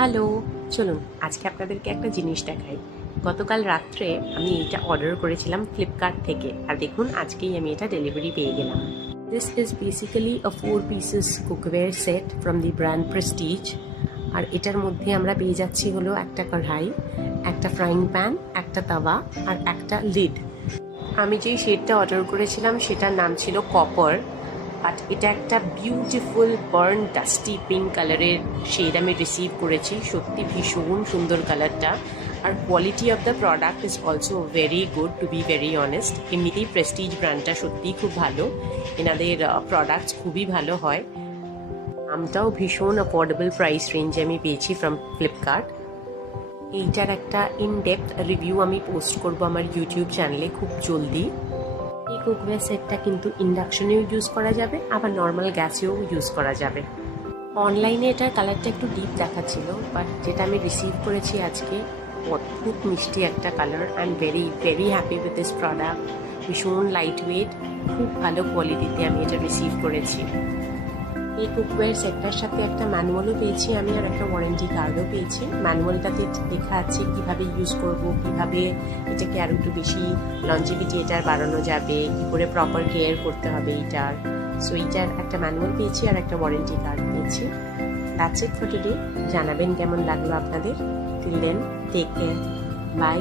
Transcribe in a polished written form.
Hello, চলুন আজকে আপনাদেরকে একটা জিনিস দেখাই। গতকাল রাত্রে আমি এটা অর্ডার করেছিলাম ফ্লিপকার্ট থেকে, আর দেখুন আজকেই আমি এটা ডেলিভারি পেয়ে গেলাম। This is basically a 4 pieces cookware set from the brand Prestige. আর এটার মধ্যে আমরা পেয়ে যাচ্ছি হলো একটা কড়াই, একটা ফ্রাইং প্যান, একটা তাওয়া আর একটা লিড। আমি যেই শেডটা অর্ডার করেছিলাম সেটার নাম ছিল কপার, বাট এটা একটা বিউটিফুল বার্ন ডাস্টি পিঙ্ক কালারের শেড আমি রিসিভ করেছি। সত্যি ভীষণ সুন্দর কালারটা, আর quality of the product is also very good, to be very honest. এমনিতেই প্রেস্টিজ ব্র্যান্ডটা সত্যিই খুব ভালো, এনাদের প্রোডাক্টস খুবই ভালো হয়। দামটাও ভীষণ অ্যাফোর্ডেবল প্রাইস রেঞ্জে আমি পেয়েছি ফ্রম ফ্লিপকার্ট। এইটার একটা ইনডেপথ রিভিউ আমি পোস্ট করব আমার ইউটিউব চ্যানেলে খুব জলদি। এই কুকওয়্যার সেটটা কিন্তু ইন্ডাকশনেও ইউজ করা যাবে, আবার নর্মাল গ্যাসেও ইউজ করা যাবে। অনলাইনে এটার কালারটা একটু ডিপ দেখাচ্ছিল, বাট যেটা আমি রিসিভ করেছি আজকে অদ্ভুত মিষ্টি একটা colour. I am very very happy with this product. ভীষণ লাইট ওয়েট, খুব ভালো কোয়ালিটিতে আমি এটা রিসিভ করেছি। এই কুকওয়্যার সেটটার সাথে একটা ম্যানুয়ালও পেয়েছি আমি, আর একটা ওয়ারেন্টি কার্ডও পেয়েছি। ম্যানুয়ালটাতে লেখা আছে কীভাবে ইউজ করব, কীভাবে এটাকে আরও একটু বেশি লঞ্জিভিটি এটার বাড়ানো যাবে, কী করে প্রপার কেয়ার করতে হবে এইটার। সো এইটার একটা ম্যানুয়াল পেয়েছি আর একটা ওয়ারেন্টি কার্ড পেয়েছি। That's it for today. জানাবেন কেমন লাগলো আপনাদের। Till then, take care, by.